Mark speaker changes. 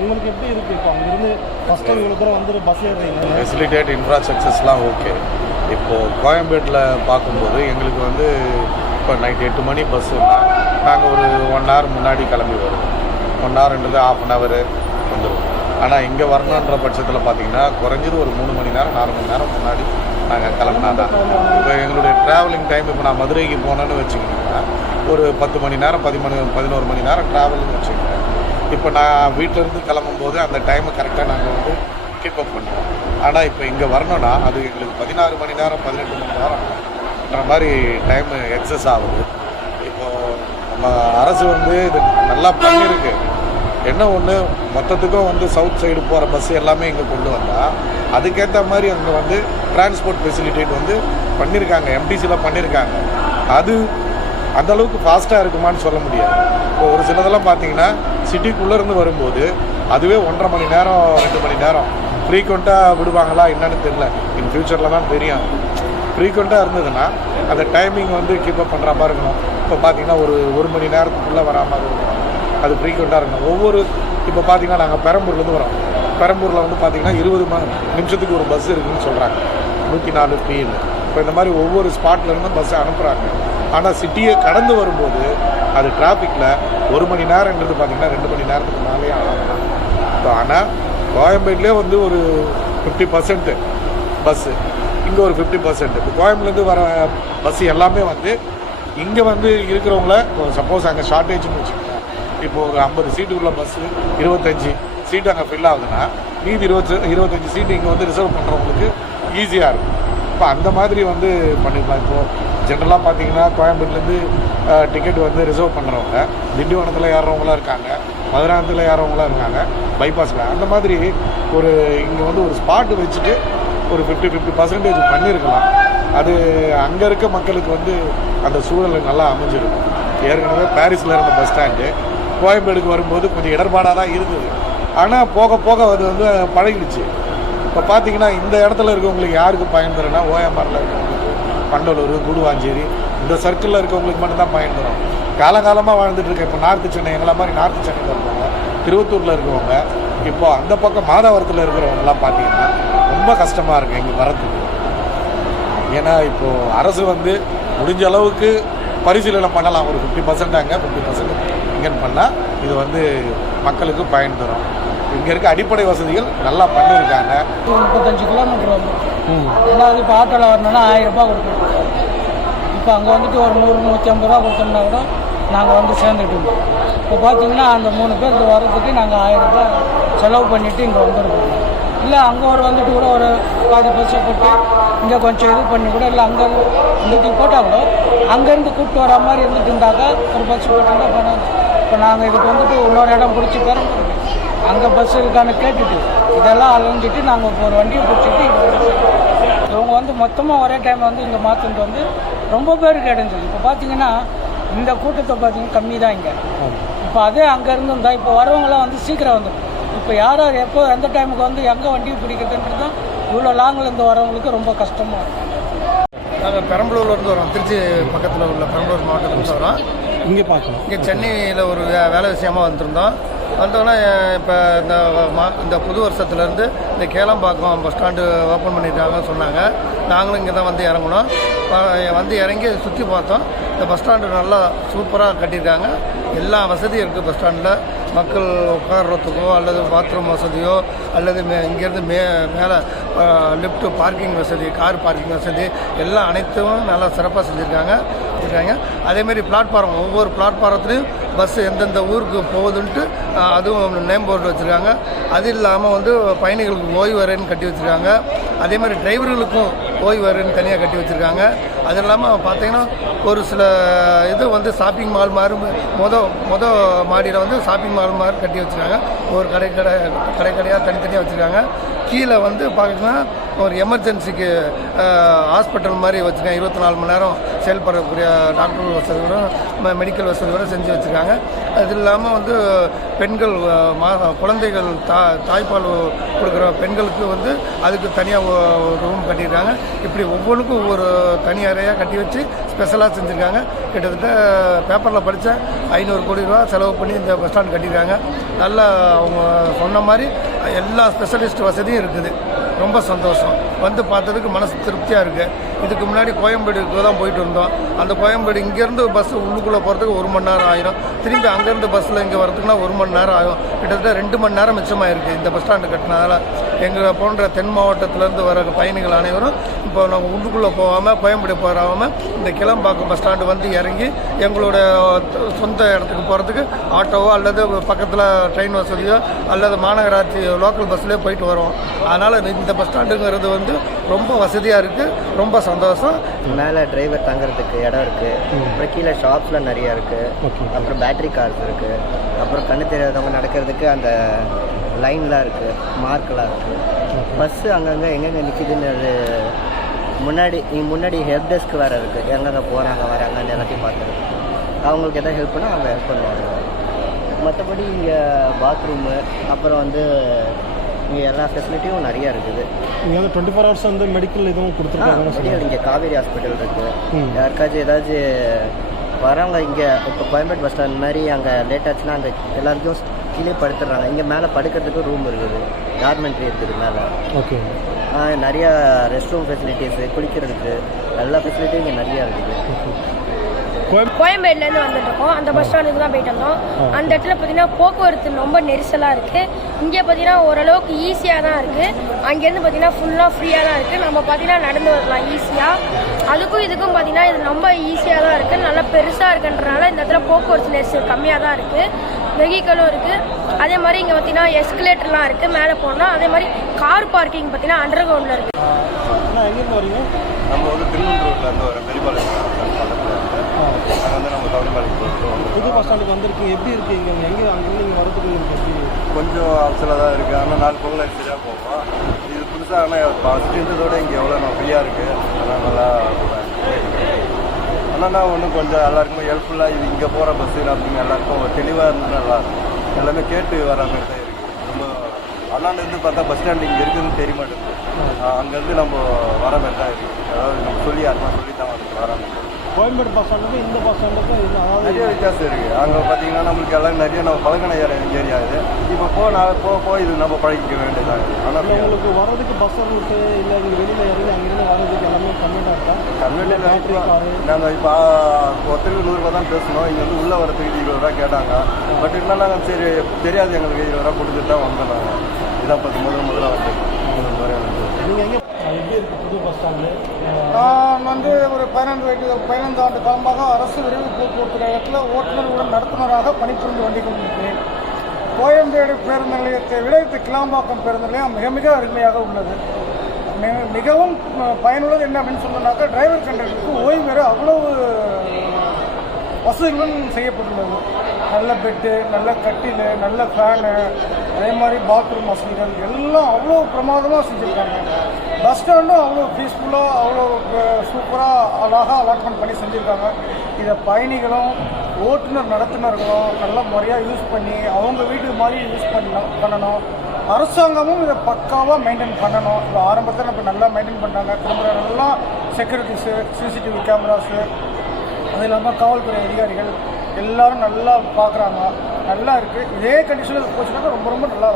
Speaker 1: உங்களுக்கு எப்படி இருக்கு? இப்போ அங்கிருந்து ஃபர்ஸ்ட் டைம் இவ்வளோ தூரம் வந்து பஸ் ஏறுறீங்க.
Speaker 2: ஃபெசிலிட்டேட் இன்ஃப்ராஸ்ட்ரக்சர்ஸ்லாம் ஓகே இப்போது கோயம்பேட்டில் பார்க்கும்போது எங்களுக்கு வந்து இப்போ நைட் எட்டு மணி பஸ்ஸு நாங்கள் ஒரு ஒன் ஹவர் முன்னாடி கிளம்பி வருவோம். ஒன் ஹவர்ன்றது ஆஃப் அன் ஹவர் வந்துடும் ஆனால் இங்கே வரணுன்ற பட்சத்தில் பார்த்தீங்கன்னா குறைஞ்சது ஒரு மூணு மணி நேரம் நாலு மணி நேரம் முன்னாடி நாங்கள் கிளம்புனா தான். இப்போ எங்களுடைய ட்ராவலிங் டைம் இப்போ நான் மதுரைக்கு போனேன்னு வச்சுக்கிட்டிங்கன்னா ஒரு பத்து மணி நேரம் பதிமணி பதினோரு மணி நேரம் ட்ராவல்னு வச்சுக்கோங்க இப்போ நான் வீட்டிலேருந்து கிளம்பும்போது அந்த டைமை கரெக்டாக நாங்கள் வந்து கீப் அப் பண்ணுவோம். ஆனால் இப்போ இங்கே வரணும்னா அது எங்களுக்கு பதினாறு மணி நேரம் பதினெட்டு மணி நேரம்ன்ற மாதிரி டைம் எக்ஸஸ் ஆகுது. இப்போது நம்ம அரசு வந்து இது நல்லா பண்ணியிருக்கு. என்ன ஒன்று மொத்தத்துக்கும் வந்து சவுத் சைடு போகிற பஸ் எல்லாமே இங்கே கொண்டு வந்தால் அதுக்கேற்ற மாதிரி அங்கே வந்து டிரான்ஸ்போர்ட் ஃபெசிலிட்டேட் வந்து பண்ணியிருக்காங்க எம்டிசியில் பண்ணியிருக்காங்க. அது அந்த அளவுக்கு ஃபாஸ்ட்டாக இருக்குமான்னு சொல்ல முடியாது. இப்போ ஒரு சிலதெல்லாம் பார்த்தீங்கன்னா சிட்டிக்குள்ளே இருந்து வரும்போது அதுவே ஒன்றரை மணி நேரம் ரெண்டு மணி நேரம். ஃப்ரீக்வெண்ட்டாக விடுவாங்களா என்னன்னு தெரியல. இன் ஃப்யூச்சரில் தான் தெரியும். ஃப்ரீக்வெண்ட்டாக இருந்ததுன்னா அந்த டைமிங் வந்து கீப்அப் பண்ணுற மாதிரி இருக்கணும். இப்போ பார்த்தீங்கன்னா ஒரு ஒரு மணி நேரத்துக்குள்ளே வரா மாதிரி இருக்கணும் அது ஃப்ரீக்வெண்ட்டாக இருக்கணும். ஒவ்வொரு இப்போ பார்த்தீங்கன்னா நாங்கள் பெரம்பூர்லேருந்து வரோம். பெரம்பூரில் வந்து பார்த்தீங்கன்னா இருபது நிமிஷத்துக்கு ஒரு பஸ் இருக்குன்னு சொல்கிறாங்க நூற்றி நாலு பின்னு இப்போ இந்த மாதிரி ஒவ்வொரு ஸ்பாட்லேருந்து பஸ்ஸை அனுப்புகிறாங்க ஆனால் சிட்டியை கடந்து வரும்போது அது டிராஃபிக்கில் ஒரு மணி நேரம்ன்றது பார்த்திங்கன்னா ரெண்டு மணி நேரத்துக்கு மேலே ஆகலாம் இப்போ ஆனால் கோயம்பேட்லேயே வந்து ஒரு ஃபிஃப்டி பர்சன்ட்டு பஸ்ஸு இங்கே ஒரு ஃபிஃப்டி பர்சன்ட் இப்போ கோயம்புலேருந்து வர பஸ் எல்லாமே வந்து இங்கே வந்து இருக்கிறவங்கள சப்போஸ் அங்கே ஷார்ட்டேஜ்னு வச்சுக்கோங்க இப்போ ஒரு ஐம்பது சீட்டு உள்ள பஸ்ஸு இருபத்தஞ்சி சீட்டு அங்கே ஃபில் ஆகுதுன்னா மீதி இருபத்தி இருபத்தஞ்சி சீட்டு இங்கே வந்து ரிசர்வ் பண்ணுறவங்களுக்கு ஈஸியாக இருக்கும். இப்போ அந்த மாதிரி வந்து பண்ணிக்கலாம். இப்போது ஜென்ரலாக பார்த்தீங்கன்னா கோயம்புத்தூர்லேருந்து டிக்கெட் வந்து ரிசர்வ் பண்ணுறவங்க திண்டிவனத்தில் ஏறுறவங்களாம் இருக்காங்க. மதுராந்தத்தில் ஏறவங்களாம் இருக்காங்க. பைபாஸில் அந்த மாதிரி ஒரு இங்கே வந்து ஒரு ஸ்பாட் வச்சுட்டு ஒரு ஃபிஃப்டி ஃபிஃப்டி பர்சன்டேஜ் பண்ணியிருக்கலாம் அது அங்கே இருக்க மக்களுக்கு வந்து அந்த சூழல் நல்லா அமைஞ்சிருக்கும். ஏற்கனவே பாரிஸில் இருந்த பஸ் ஸ்டாண்டு கோயம்பேடுக்கு வரும்போது கொஞ்சம் இடர்பாடாக தான் இருந்தது. ஆனால் போக போக அது வந்து பழகிடுச்சு. இப்போ பார்த்தீங்கன்னா இந்த இடத்துல இருக்கவங்களுக்கு யாருக்கு பயன் தரேன்னா ஓஎம்ஆரில் இருக்கும் பண்டலூர் கூடுவாஞ்சேரி இந்த சர்க்கிளில் இருக்கவங்களுக்கு மட்டும்தான் பயன் தரும். காலகாலமாக வாழ்ந்துட்டு இருக்க இப்போ நார்த்து சென்னை எங்களை மாதிரி நார்த்து சென்னையில் இருக்கவங்க திருவத்தூரில் இருக்கவங்க இப்போ அந்த பக்கம் மாதாவரத்தில் இருக்கிறவங்கலாம் பார்த்தீங்கன்னா ரொம்ப கஷ்டமாக இருக்குது இங்கே வரத்துக்கு ஏன்னா இப்போது அரசு வந்து முடிஞ்ச அளவுக்கு பரிசீலனை பண்ணலாம். ஒரு ஃபிஃப்டி பர்சன்ட் அங்கே ஃபிஃப்டி பர்சன்ட் இங்கேன்னு பண்ணால் இது வந்து மக்களுக்கு பயன் தரும். இங்கே இருக்க அடிப்படை வசதிகள் நல்லா பண்ணியிருக்காங்க.
Speaker 3: முப்பத்தஞ்சு கிலோமீட்டர் வரும் ரெண்டாவது இப்போ ஆட்டோவில் வரணும்னா ஆயிரம் ரூபாய் கொடுக்கணும். இப்போ அங்கே வந்துட்டு ஒரு நூறு நூற்றி ஐம்பது ரூபா கொடுத்தோம்னா கூட நாங்கள் வந்து சேர்ந்துட்டு இப்போ பார்த்தீங்கன்னா அந்த மூணு பேருக்கு வர்றதுக்கு நாங்கள் ஆயிரம் ரூபாய் செலவு பண்ணிவிட்டு இங்கே வந்துருக்கோம். இல்லை அங்கே ஒரு வந்துட்டு கூட ஒரு பாதி பஸ்ஸை போட்டு இங்கே கொஞ்சம் இது பண்ணி கூட இல்லை அங்கே இங்கே போட்டால் கூட அங்கேருந்து கூப்பிட்டு வர மாதிரி இருந்துட்டு இருந்தாக்கா ஒரு பஸ் போட்டோம்னா பண்ணாங்க இப்போ நாங்கள் இதுக்கு வந்துட்டு இன்னொரு இடம் பிடிச்சி பெறணும் அங்கே பஸ் இருக்கான்னு கேட்டுட்டு இதெல்லாம் அலைஞ்சிட்டு நாங்கள் இப்போ ஒரு வண்டியை பிடிச்சிட்டு. இவங்க வந்து மொத்தமாக ஒரே டைம் வந்து இங்கே மாற்றிட்டு வந்து ரொம்ப பேருக்கு இடைஞ்சது இப்போ பார்த்தீங்கன்னா இந்த கூட்டத்தை பார்த்தீங்கன்னா கம்மி தான் இங்கே. இப்போ அதே அங்கேருந்து இருந்தால் இப்போ வரவங்களாம் வந்து சீக்கிரம் வந்துடும் இப்போ யார் யார் எப்போ எந்த டைமுக்கு வந்து எங்கே வண்டியை பிடிக்கிறதுன்றது தான் இவ்வளோ லாங்கிலேருந்து வரவங்களுக்கு ரொம்ப கஷ்டமாக இருக்கும்
Speaker 4: நாங்கள் பெரம்பலூர்லேருந்து வரோம். திருச்சி பக்கத்தில் உள்ள பெரம்பலூர் மாவட்டத்துலேருந்து வரோம்.
Speaker 1: இங்கே பார்க்கணும்
Speaker 4: இங்கே சென்னையில் ஒரு வே- வேலை விஷயமா வந்திருந்தோம். வந்தோன்னா இப்போ இந்த மா இந்த புது வருஷத்துலேருந்து இந்த கேளம்பாக்கம் பஸ் ஸ்டாண்டு ஓப்பன் பண்ணியிருக்காங்கன்னு சொன்னாங்க. நாங்களும் இங்கே தான் வந்து இறங்கணும் வந்து இறங்கி சுற்றி பார்த்தோம். இந்த பஸ் ஸ்டாண்டு நல்லா சூப்பராக கட்டியிருக்காங்க. எல்லா வசதியும் இருக்குது பஸ் ஸ்டாண்டில். மக்கள் உட்கார்றதுக்கோ அல்லது பாத்ரூம் வசதியோ அல்லது மே இங்கேருந்து மே மேலே லிஃப்ட்டு பார்க்கிங் வசதி கார் பார்க்கிங் வசதி எல்லாம் அனைத்தும் நல்லா சிறப்பாக செஞ்சுருக்காங்க. இருக்காங்க அதேமாரி பிளாட்ஃபாரம் ஒவ்வொரு பிளாட்ஃபாரத்துலேயும் பஸ்ஸு எந்தெந்த ஊருக்கு போகுதுன்ட்டு அதுவும் நேம் போர்டு வச்சுருக்காங்க. அது இல்லாமல் வந்து பயணிகளுக்கு ஓய்வு வரேன்னு கட்டி வச்சுருக்காங்க. அதே மாதிரி டிரைவர்களுக்கும் ஓய்வு வரேன்னு தனியாக கட்டி வச்சுருக்காங்க. அது இல்லாமல் பார்த்தீங்கன்னா ஒரு சில இது வந்து ஷாப்பிங் மால் மாதிரி மொத மொத மாடியில் வந்து ஷாப்பிங் மால் மாதிரி கட்டி வச்சுருக்காங்க. ஒரு கடை கடை கடை கடையாக தனித்தனியாக வச்சுருக்காங்க. கீழே வந்து பார்த்தீங்கன்னா ஒரு எமர்ஜென்சிக்கு ஹாஸ்பிட்டல் மாதிரி வச்சுருக்காங்க. இருபத்தி நாலு மணி நேரம் செயல்படக்கூடிய டாக்டர் வசதிகளும் மெடிக்கல் வசதிகளும் செஞ்சு வச்சுருக்காங்க. அது இல்லாமல் வந்து பெண்கள் மா குழந்தைகள் தா தாய்ப்பால் கொடுக்குற பெண்களுக்கு வந்து அதுக்கு தனியாக ஒரு ரூம் கட்டியிருக்காங்க. இப்படி ஒவ்வொன்றுக்கும் ஒவ்வொரு தனி அறையாக கட்டி வச்சு ஸ்பெஷலாக செஞ்சுருக்காங்க. கிட்டத்தட்ட பேப்பரில் படித்த ஐநூறு கோடி ரூபா செலவு பண்ணி இந்த பஸ் ஸ்டாண்ட் கட்டியிருக்காங்க. நல்லா அவங்க சொன்ன மாதிரி எல்லா ஸ்பெஷலிஸ்ட் வசதியும் இருக்குது. ரொம்ப சந்தோஷம். வந்து பார்த்ததுக்கு மனசு திருப்தியாக இருக்குது இதுக்கு முன்னாடி கோயம்பேடுக்கு தான் போயிட்டு இருந்தோம். அந்த கோயம்பேடு இங்கேருந்து பஸ் உள்ளுக்குள்ளே போகிறதுக்கு ஒரு மணி நேரம் ஆயிரும். திரும்பி அங்கேருந்து பஸ்ஸில் இங்கே வரதுக்குன்னா ஒரு மணி நேரம் ஆகும். கிட்டத்தட்ட ரெண்டு மணி நேரம் மிச்சமாயிருக்கு இந்த பஸ் ஸ்டாண்டு கட்டினதால். எங்களை போன்ற தென் மாவட்டத்திலேருந்து வர பயணிகள் அனைவரும் இப்போ நாங்கள் உள்ளுக்குள்ளே போகாமல் கோயம்பேடு போகாமல் இந்த கிளம்பாக்கம் பஸ் ஸ்டாண்டு வந்து இறங்கி எங்களோட சொந்த இடத்துக்கு போகிறதுக்கு ஆட்டோவோ அல்லது பக்கத்தில் ட்ரெயின் வசதியோ அல்லது மாநகராட்சி லோக்கல் பஸ்லேயே போயிட்டு வரோம் அதனால் இந்த பஸ் ஸ்டாண்டுங்கிறது வந்து ரொம்ப வசதியாக இருக்குது ரொம்ப சந்தோஷம்.
Speaker 5: மேலே டிரைவர் தங்குறதுக்கு இடம் இருக்குது அப்புறம் கீழே ஷாப்ஸில் நிறையா இருக்குது அப்புறம் பேட்டரி கார்ஸ் இருக்குது அப்புறம் கண்ணு தெரியாதவங்க நடக்கிறதுக்கு அந்த லைன்லாம் இருக்குது மார்க்கெலாம் இருக்குது பஸ்ஸு அங்கங்கே எங்கெங்கே நிற்கிதுன்னு அது முன்னாடி இங்க முன்னாடி ஹெல்ப் டெஸ்க் வேறு இருக்குது எங்கெங்கே போகிறாங்க வராங்கன்னு எல்லாத்தையும் பார்த்துருக்கு அவங்களுக்கு எதாவது ஹெல்ப் பண்ணால் அவங்க ஹெல்ப் பண்ணுவாங்க. மற்றபடி இங்கே பாத்ரூமு அப்புறம் வந்து இங்கே எல்லா ஃபெசிலிட்டியும் நிறையா இருக்குது.
Speaker 1: இங்கே வந்து டுவெண்ட்டி ஃபோர் ஹவர்ஸ் வந்து மெடிக்கல் இதுவும் கொடுத்துருக்காங்கன்னு
Speaker 5: மெடிக்கல் இங்கே காவேரி ஹாஸ்பிட்டல் இருக்குது யாருக்காச்சும் ஏதாச்சும் வரவங்க இங்கே இப்போ கோயம்பேடு பஸ் ஸ்டாண்ட் மாதிரி அங்கே லேட் ஆச்சுன்னா அங்கே எல்லாருக்கும் கீழே படுத்துடுறாங்க இங்கே மேலே படுக்கிறதுக்கு ரூம் இருக்குது. டார்மெண்ட்ரி இருக்குது மேலே.
Speaker 1: ஓகே
Speaker 5: நிறையா ரெஸ்ட் ரூம் ஃபெசிலிட்டிஸு குளிக்கிறதுக்கு எல்லா ஃபெசிலிட்டியும் இங்கே நிறையா இருக்குது.
Speaker 6: கோயம்பேடுலேருந்து வந்துட்டு இருக்கோம் அந்த பஸ் ஸ்டாண்டுக்கு தான் போயிட்டு வந்தோம். அந்த இடத்துல பார்த்தீங்கன்னா போக்குவரத்து ரொம்ப நெரிசலாக இருக்குது இங்கே பார்த்தீங்கன்னா ஓரளவுக்கு ஈஸியாக தான் இருக்குது அங்கேருந்து பார்த்தீங்கன்னா ஃபுல்லாக ஃப்ரீயாக தான் இருக்குது நம்ம பார்த்தீங்கன்னா நடந்து வரலாம் ஈஸியாக அதுக்கும் இதுக்கும் பார்த்தீங்கன்னா இது ரொம்ப ஈஸியாக தான் இருக்குது நல்லா பெருசாக இருக்குன்றனால இந்த இடத்துல போக்குவரத்து நெரிசல் கம்மியாக தான் இருக்குது வெஹிக்கிளும் இருக்குது அதே மாதிரி இங்கே பார்த்தீங்கன்னா எஸ்கலேட்டர்லாம் இருக்குது மேலே போனால் அதே மாதிரி கார் பார்க்கிங் பார்த்தீங்கன்னா அண்டர் கிரவுண்டில் இருக்குது
Speaker 7: நம்ம வந்து திருவள்ளூர்ல இருந்து வர பெரியபாளையம் இருக்கு. அங்கே வந்து நம்ம கவுனிபாளையம்
Speaker 1: புது பஸ் ஸ்டாண்டுக்கு வந்திருக்கீங்க எப்படி இருக்கீங்க எங்கே அங்கேருந்து நீங்கள் வரதுக்கு
Speaker 7: கொஞ்சம் அவசரம் தான் இருக்குது ஆனால் நாலு பொங்கல் சரியாக போகும் இது புதுசாக ஆனால் ஃபஸ்ட்டு இருந்ததோட இங்கே எவ்வளோ நான் ஃப்ரீயாக இருக்குது அதனால் நல்லா ஆனால் ஒன்றும் கொஞ்சம் எல்லாருக்குமே ஹெல்ப்ஃபுல்லாக இது இங்கே போகிற பஸ்ஸு அப்படின்னு எல்லாருக்கும் தெளிவாக இருந்தது நல்லா. எல்லாமே கேட்டு வர மாதிரி தான் இருக்குது ரொம்ப அண்ணாலேருந்து பார்த்தா பஸ் ஸ்டாண்ட் இங்கே இருக்குதுன்னு தெரிய மாட்டேங்குது. அங்கேருந்து நம்ம வர மாதிரி தான் இருக்குது அதாவது நம்ம சொல்லி யாருன்னா சொல்லி தான் வர மாதிரி.
Speaker 1: கோயம்பேடு பஸ் ஸ்டாண்டுக்கும் இந்த பஸ் ஸ்டாண்டுக்கும் இது
Speaker 7: நிறைய வித்தியாசம் இருக்குது அங்கே பார்த்தீங்கன்னா நம்மளுக்கு எல்லாம் நிறைய நம்ம பழகின ஏரியா இது. இப்போ போ நான் போ போ இது நம்ம பழகிக்க வேண்டியதாக
Speaker 1: இல்லை
Speaker 7: ஆனால்
Speaker 1: உங்களுக்கு வர்றதுக்கு பஸ் ரூட்டு இல்லை நீங்கள் வெளியில் இறங்கி அங்கேருந்து வர்றதுக்கு எல்லாமே கம்மியாக இருக்கா? காரு
Speaker 7: நாங்கள் இப்போ ஒருத்தருக்கு நூறுரூவா தான் பேசணும். இங்கே வந்து உள்ளே வரதுக்கு இருபது ரூபா கேட்டாங்க. பட் இருந்தாலும் சரி தெரியாது எங்களுக்கு இருபது ரூபா கொடுத்துட்டு தான் வந்தோம் நாங்கள் இதான் பத்து முதல் முதல்ல வந்து
Speaker 8: நான் வந்து ஒரு பதினெண்டு வயது பதினைந்து ஆண்டு காலமாக அரசு விரைவு போக்குவரத்து கழகத்தில் ஓட்டுநர்களுடன் நடத்துனராக பணிபுரிந்து வண்டி கொண்டிருக்கிறேன். கோயம்பேடு பேருந்து நிலையத்தை விட இந்த கிளாம்பாக்கம் பேருந்து நிலையம் மிக மிக அருமையாக உள்ளது. மிகவும் பயனுள்ளது என்ன அப்படின்னு சொன்னோம்னாக்கா டிரைவர் கண்டக்டருக்கு ஓய்வு பெற அவ்வளவு வசதிகளும் செய்யப்பட்டுள்ளது. நல்ல பெட்டு நல்ல கட்டில் நல்ல ஃபேனு அதே மாதிரி பாத்ரூம் வசதிகள் எல்லாம் அவ்வளோ பிரமாதமாக செஞ்சுருக்காங்க. பஸ் ஸ்டாண்டும் அவ்வளோ பீஸ்ஃபுல்லாக அவ்வளோ சூப்பராக அழகாக அலாட்மெண்ட் பண்ணி செஞ்சுருக்காங்க. இதை பயணிகளும் ஓட்டுநர் நடத்துனர்களும் நல்ல முறையாக யூஸ் பண்ணி அவங்க வீட்டு மாதிரி யூஸ் பண்ணணும் பண்ணணும். அரசாங்கமும் இதை பக்காவாக மெயின்டைன் பண்ணணும். இப்போ ஆரம்பத்தில் இப்போ நல்லா மெயின்டைன் பண்ணாங்க. குடும்பம் செக்யூரிட்டிஸு சிசிடிவி கேமராஸு அது இல்லாமல் காவல்துறை அதிகாரிகள் எல்லாரும் நல்லா பார்க்குறாங்க. நல்லா இருக்குது இதே கண்டிஷனில் போச்சுனாக்கா ரொம்ப ரொம்ப நல்லா